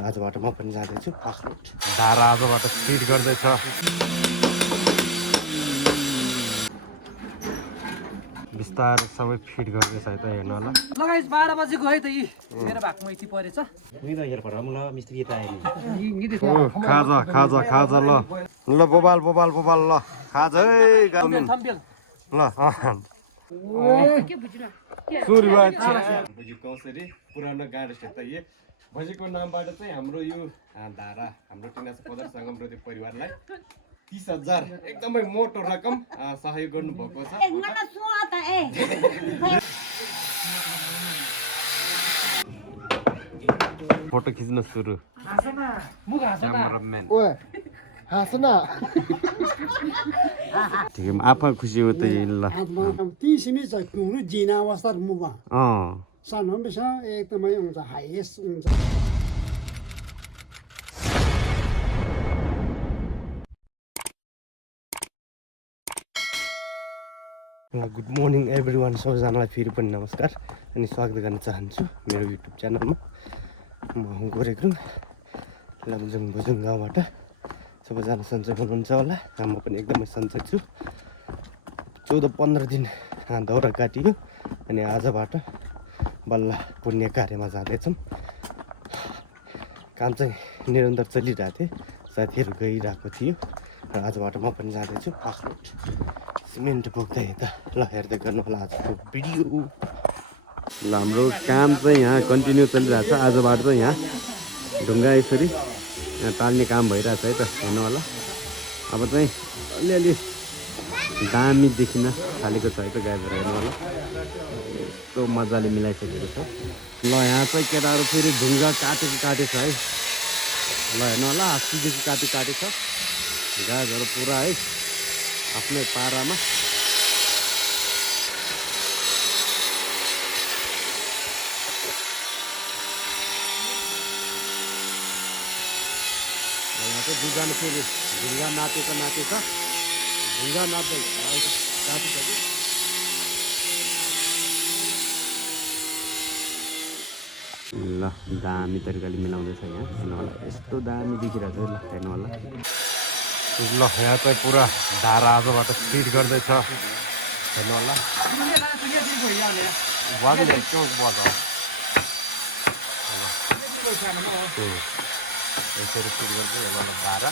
आजबाट म पनि जाँदैछु फर्स्ट रुट। धारा आजबाट फिट गर्दैछ। बिस्तारै सबै फिट गर्दैछ है त, हेर्नु होला। लगाइस 12 बजेको है त यी मेरो भागमा यति परेछ। उही त हेर परमुला मिस्त्री त आयो नि। खाजा खाजा खाजा ल ल बोबाल बोबाल बोबाल ल खाजा है गाउमिन ल सुरुवात छ भुजी कौसरी पुरानो गाडी छ त ये भुजीको नामबाट चाहिँ हाम्रो यो धारा हाम्रो टिनास पदर संगम प्रति परिवारलाई 30,000 एकदमै मोटो रकम सहयोग गर्नु भएको छ। फोटो खिच्न सुरु। क्यामेराम्यान ओए हाँसना ठिक आफा खुसी हो त ल। ती सिमी चाहिँ हुनु जिना अवस्था मुबा अँ सानो बेसा एकदमै हुन्छ हाइएस्ट हुन्छ। गुड मर्निङ एभ्री वान, सबैजनालाई फेरि पनि नमस्कार अनि स्वागत गर्न चाहन्छु मेरो युट्युब च्यानलमा। म गोरेग्रुङ लमजुङ बुजुङ गाउँबाट। सबैजना सन्चै हुनुहुन्छ होला, म पनि एकदमै सन्चै छु। 14-15 दिन दौरा काटियो अनि आजबाट बल्ल पुण्य कार्यमा जाँदैछौँ। काम चाहिँ निरन्तर चलिरहेको थियो, साथीहरू गइरहेको थियो र आजबाट म पनि जाँदैछु फर्स्ट रुट सिमेन्ट बोक्दै यता। ल हेर्दै गर्नु होला आजको भिडियो। ल हाम्रो काम चाहिँ यहाँ कन्टिन्यू चलिरहेको छ। आजबाट चाहिँ यहाँ ढुङ्गा यसरी यहाँ टाल्ने काम भइरहेछ है त, हेर्नु होला। अब चाहिँ अलिअलि दामी देखिन थालेको छ है त गाईहरू, हेर्नु होला यस्तो मजाले मिलाइसकेको छ। ल यहाँ चाहिँ केटाहरू फेरि ढुङ्गा काटेको छ है। ल हेर्नु होला अस्तिदेखि काटेको छ गाईहरू पुरा है आफ्नै पारामा। यहाँ चाहिँ दुईजना फेरि ढुङ्गा नाचेको ढुङ्गा नाच्दै काटेको कि ल दामी तरिकाले मिलाउँदैछ यहाँ, हेर्नु होला यस्तो दामी देखिरहेको छ। ल हेर्नु होला ल यहाँ चाहिँ पुरा धारा आजबाट फिट गर्दैछ, हेर्नु होला। यसरी फिट गर्दै हेर्नु होला धारा।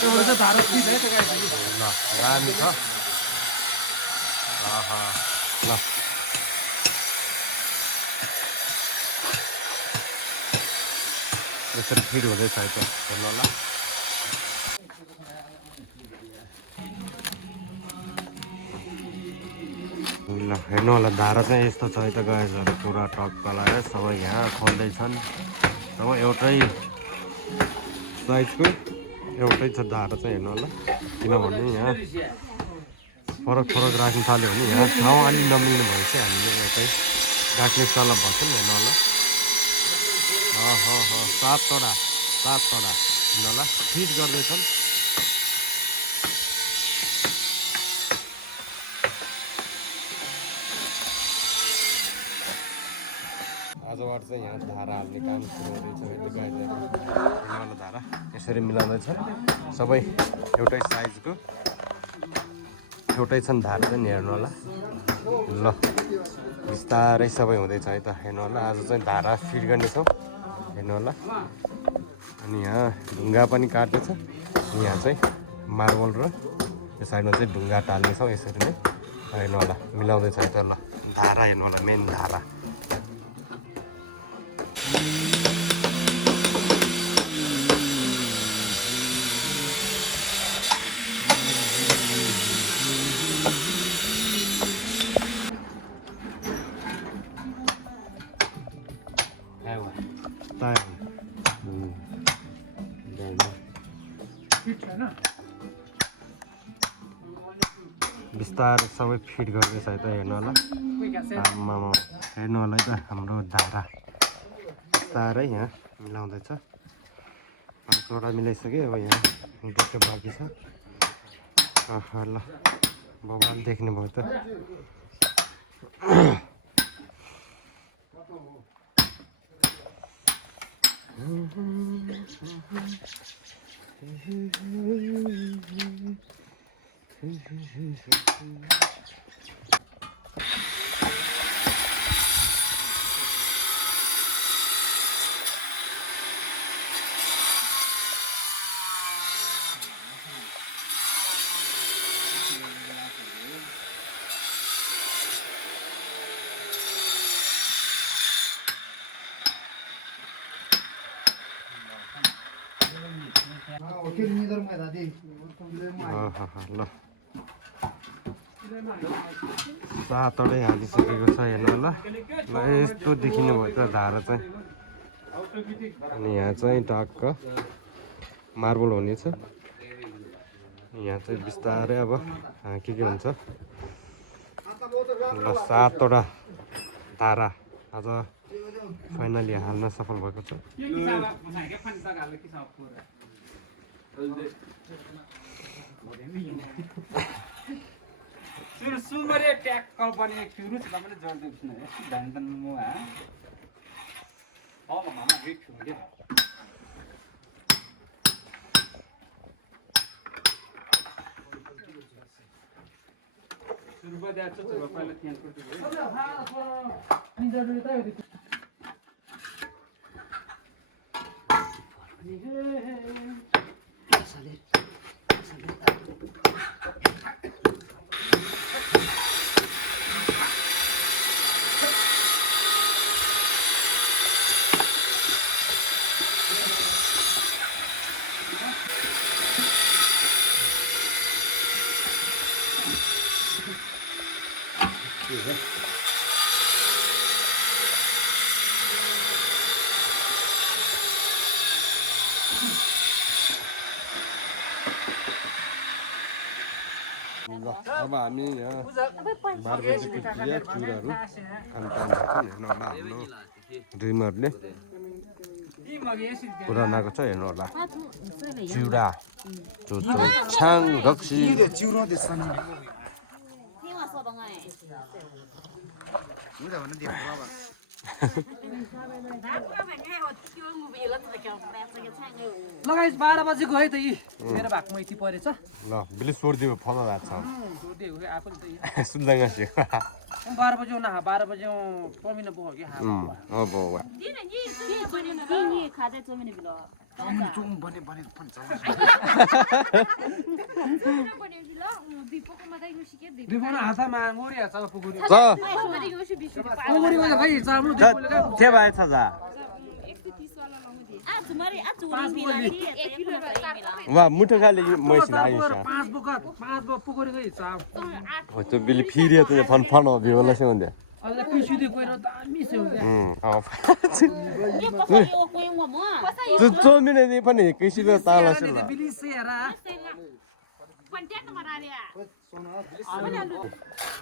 ल दामी छ। ल यसरी फिट हुँदैछ है त, हेर्नु होला। ल हेर्नु होला धारा चाहिँ यस्तो छ है त गाईहरू, पुरा टक्क लगाएर सबै यहाँ खोल्दैछन्। सबै एउटै साइजको एउटै छ धारा चाहिँ, हेर्नु होला। किनभने यहाँ फरक फरक राख्नु थाल्यो भने यहाँ ठाउँ अलिक नमिल्ने भयो चाहिँ हामीले एउटै राख्ने सल्लाह भएको नि, हेर्नु होला। 7वटा हेर्नु होला फिट गर्दैछन्। आजबाट चाहिँ यहाँ धारा हाल्ने काम सुरु हुँदैछ है त गाईहरू। हेर्नु धारा यसरी मिलाउँदैछन् सबै एउटै साइजको, एउटै छन् धारा चाहिँ, हेर्नु होला। ल बिस्तारै सबै हुँदैछ है त, हेर्नु होला। आज चाहिँ धारा फिट गर्नेछौँ, हेर्नु होला। अनि यहाँ ढुङ्गा पनि काट्दैछ, यहाँ चाहिँ मार्बल र यो साइडमा चाहिँ ढुङ्गा टाल्नेछौँ यसरी नै, हेर्नु होला। मिलाउँदैछ है त। ल धारा हेर्नु होला, मेन धारा। बिस्तारै सबै फिट गर्दैछ है त, हेर्नु होला। आमामा हेर्नु होला है त हाम्रो धारा बिस्तारै यहाँ मिलाउँदैछ। 5वटा मिलाइसक्यो, अब यहाँ दुईवटा बाँकी छ। ल बबाल देख्ने भयो त। ल सातवटै हालिसकेको छ हेर्नु ल ल यस्तो देखिनु भयो त धारा चाहिँ अनि यहाँ चाहिँ टक्क मार्बल हुनेछ यहाँ चाहिँ बिस्तारै अब के हुन्छ ल सातवटा धारा आज फाइनली हाल्न सफल भएको छ सुमरे ट्याक कम्पनी फिरु छ मैले जोड दिन्छु न धन म मामा वेट छु के सुरुवात याच छ पहिला त्यहाँ कुर्ती भयो अब हामी यहाँ 12 बजेको चिया चुराहरू खानपान हेर्नु होला हाम्रो ड्रिमरले पुरानाको छ हेर्नु होला चिउरा छाङ रक्सी लगाइस 12 बजेको है त यी मेरो भाग मैती परेछ ल बिलिस छोडिदियो फलो भएको छ छोडिदिएको के आफै त 12 बजे ना 12 बजे पमिन पुग्यो के अब वा हातमा मोरिया छ पुगुरी छ के भएछ जा वा मुठो खाले मैसिन आइछ 5 बोका पुगुरी गई छ हो त्यो बिल फिरियो त फन फन हो बिवला से हुँदै अहिले पिछु दे कोइरो दामी छ त्यो चोमिने नि पनि कैसिलो ताला छ बिली से हेरा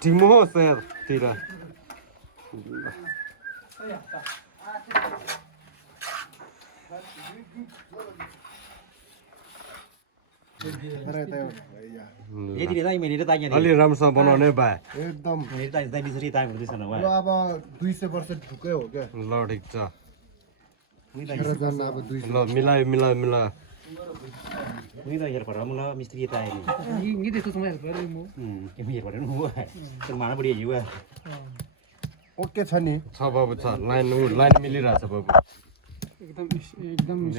टिमो हो सर तेरा अलि राम्रोसँग बनाउने भए एकदम अब 200 वर्ष ढुकै हो क्या ल ठिक छ अब 200 ल मिलायो मिलायो मिलायो ini deh tuh semua baru mau okay छ नि छ बाबु छ लाइन मिलिरहेछ बाबु एकदम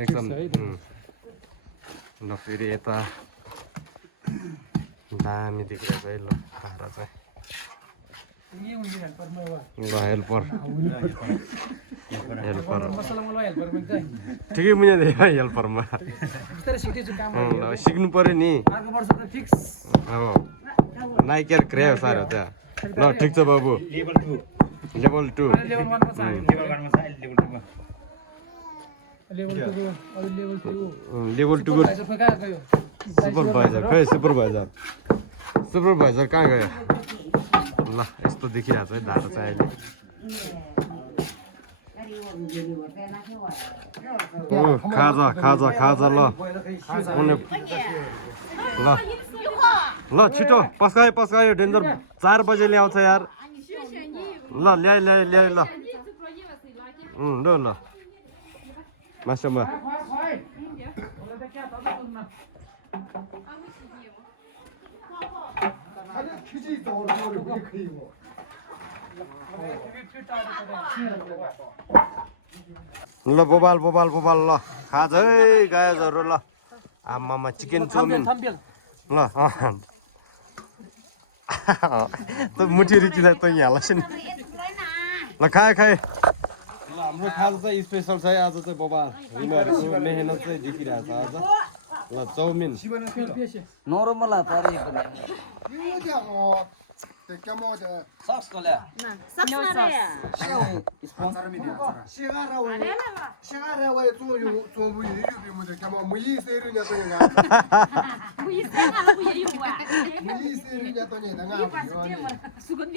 एकदम ल फेरि यता दामी देखिरहेछ है ल धारा चाहिँ ini udah helper mau ल helper masalah mau helper minta ठिकै बुझ्यो है हेल्परमा terus itu juga ल सिक्नु पर्यो नि harga baru sudah fix अब नाइकेर क्र्यायो साह्रो त्यहाँ ल ठिक छ बाबु level 2 level 1 ma sa level 2 level 2 Supervisor kaya kayo supervisor खै सुपरभाइजर कहाँ गयो ल यस्तो देखिरहेको छ है धारा चाहिँ अहिले खाजा खाजा खाजा ल ल ल छिटो पस्कायो डेन्जर 4 बजे ल्याउँछ यार ल ल्याइ ल ल ल मासुमा ल बोबाल बोबाल बोबाल ल खाज है गायजहरू ल आमामा चिकन चाउमिन ल त मुठी रिचिँदा त यहाँ हाल्छ नि ल खाए खाए ल हाम्रो खाजा चाहिँ स्पेसल छ है आज चाहिँ बोबाल यिनीहरूको मेहनत चाहिँ देखिरहेको छ आज ल चाउमिन नरमला परे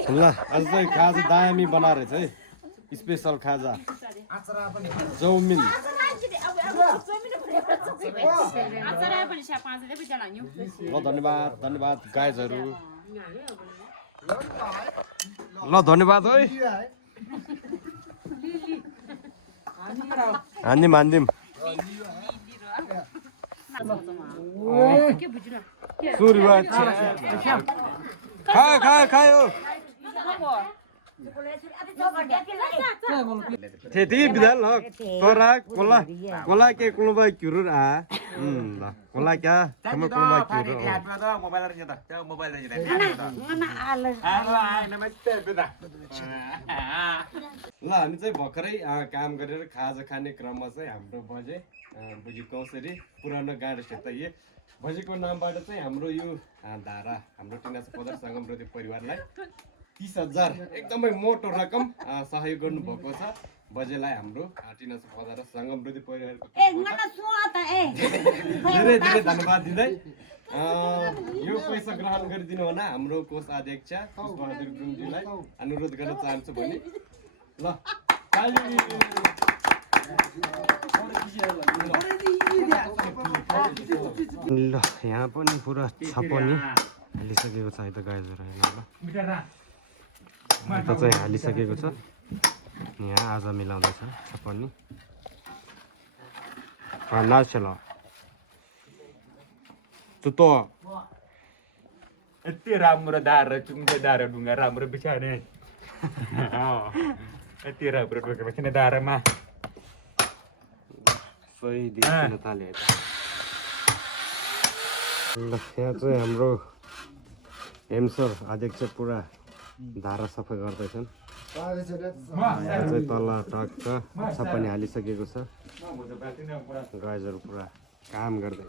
ल आज चाहिँ खाजा दामी बनाएर है स्पेसल खाजा चाउमिन ल धन्यवाद धन्यवाद गाइजहरू ल धन्यवाद है हान्दिम हान्दिम सुरुवात खायो खायो खायो त्यति बिदाल ल तोरा कोला कोला के कुलुबा क्युरुर आ ल कोला क्या समय कुलुबा क्युरुर ल हामी चाहिँ भर्खरै काम गरेर खाजा खाने क्रममा चाहिँ हाम्रो बजे बुझी कौसरी पुरानो गाडी क्षेत्र यही बजेको नामबाट चाहिँ हाम्रो यो धारा हाम्रो टिनास पदर सङ्गमप्रति परिवारलाई 30,000 एकदमै मोटो रकम सहयोग गर्नुभएको छ बजेलाई हाम्रो टिनास पदर सङ्गमप्रति परिवारको धेरै धेरै धन्यवाद दिँदै यो पैसा ग्रहण गरिदिनु होला हाम्रो कोष अध्यक्ष बहादुर गुरुङजीलाई अनुरोध गर्न चाहन्छु भने ल ल यहाँ पनि पुरा छपनी हालिसकेको छ है त गाईहरू होइन ल यता चाहिँ हालिसकेको छ यहाँ आज मिलाउँदैछ छपनी नाच्छ ल तो यति राम्रो दार चुङ्गे दार ढुङ्गा राम्रो बिछाउने यति राम्रो ढुकेपछि नै दारमा सही देखिन थाल्यो ल यहाँ चाहिँ हाम्रो हेमसर अध्यक्ष पुरा धारा सफा गर्दैछन् यहाँ चाहिँ तल टक्क छपनी हालिसकेको छ गाईहरू पुरा काम गर्दै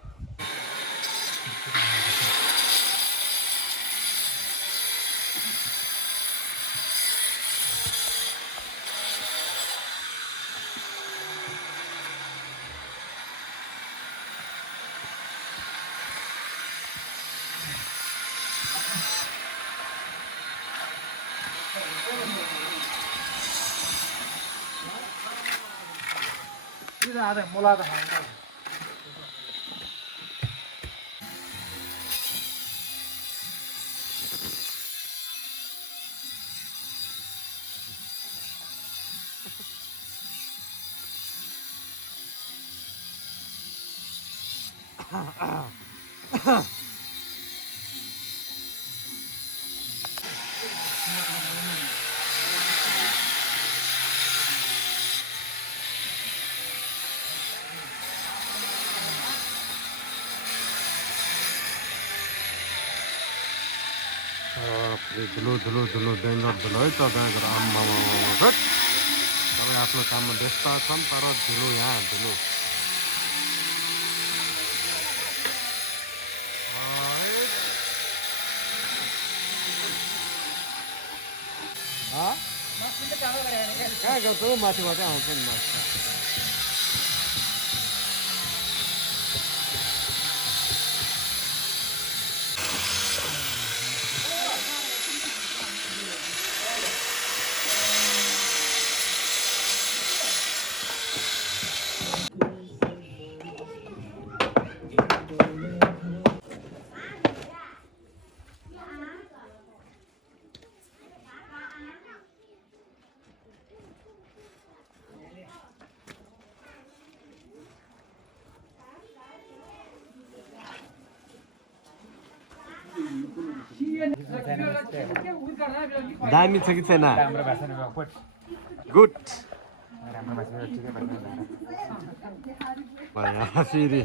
मोला त धुलो धुलो धुलो डेन्जर धुलो है त त्यहाँबाट आम्मामा तपाईँ आफ्नो काममा व्यस्त छन् तर धुलो यहाँ धुलो कहाँ गर्छ माथिबाट आउँछ नि माथि छैन दामी छ कि छैन राम्रो भएको छैन फुट गुड राम्रो भएको छ ठिकै भएको फेरि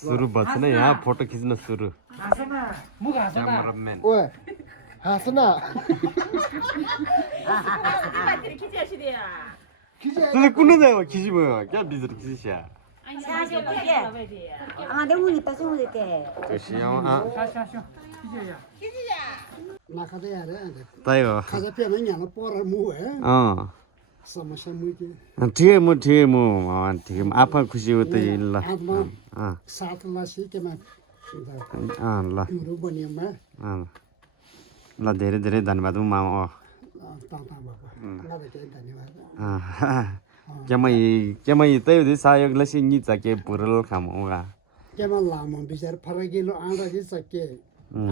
सुरु भएछ न यहाँ फोटो खिच्न सुरु मुख हाँस न क्यामराम्यान ओए हाँस न तैँले कुन जायो खिचिभयो क्या बिजर खिचिस्या नखाँदै आएर त्यही हो खाजा पिएन यहाँ पर मु है अँ समस्या मुइके ठिकै म ठिकै म आफै खुसी हो त्यही ल हातमा अँ सात लासी केमा अँ ल तिम्रो बनिएमा अँ ल धेरै धेरै धन्यवाद मामा अँ ताता बाबा मलाई केही धन्यवाद केमै त्यही हो सहयोगलाई सिङ्गी चके पुरल खामौगा केमा लामो बिचार फरकिलो आँडा चाहिँ चक्के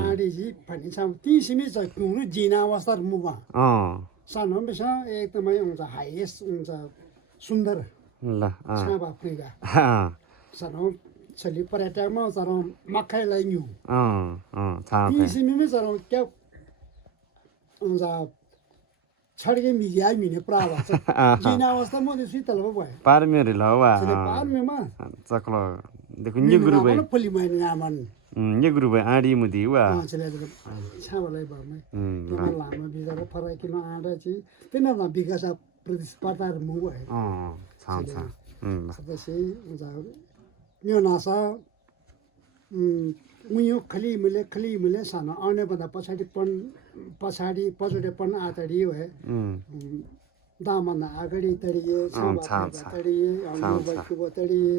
आँडी चाहिँ भनिन्छ तिसिमी चक्नु जिना अवस्था मुमा अँ सानो बिसा एकदमै हुन्छ हाइएस्ट हुन्छ सुन्दर ल अँ छाबा पुगा अँ सानो छली पर्यटकमा तर मक्खैलाई न्यू अँ अँ थाहा तिसिमीमै तर क्या हुन्छ छड्के मिजिया मिने प्राव छ जिना अवस्था म शीतल भयो पारमेरी ल वा पार्मेमा चक्लो देखो ये गुरु भाई फुली मैले नामन ये गुरु भाई आडी मुदी वा छावालाई भर्मै त्यसमा लामो बिजाएर फराकिन आँडा चाहिँ तिनीहरूमा विकास प्रतिस्पर्धाहरू मु भयो अँ छ त्यसै हुन्छ यो नासा उयो खली मिले सानो आउने भन्दा पछाडिपन आतडी भए दामन अगाडि तडिए तडिए तडिए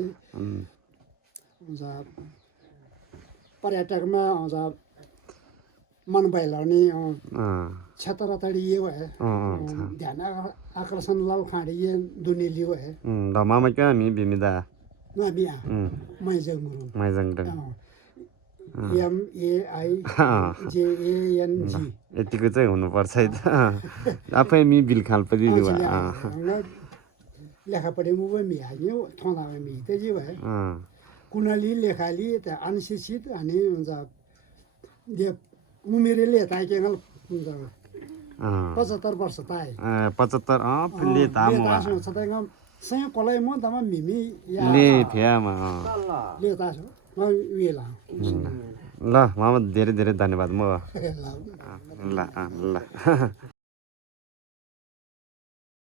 हुन्छ पर्यटकमा आउँछ मन भइलाउने क्षेत्र तडिए भए ध्यान आकर्षण लाउ खाँडिए दुनेली भए धमामा क्या हामी बिमिदा बिहा मैजङ गुरुङ माइजङडङ MAIJANG यतिको चाहिँ हुनुपर्छ है त आफै मि बिल खाल पनि दिवा लेखापढी मुभे मिहाल्यो थोनामा मिहिते जी भए कुनाली लेखाली त अनशिक्षित अनि हुन्छ उमेरले ताकेगल हुन्छ 75 वर्ष ताए 75 ले तामो सदैव सय कोलाई म तमा मिमी या ले फियामा ले तासो म वेला ल मामा धेरै धेरै धन्यवाद म ल ल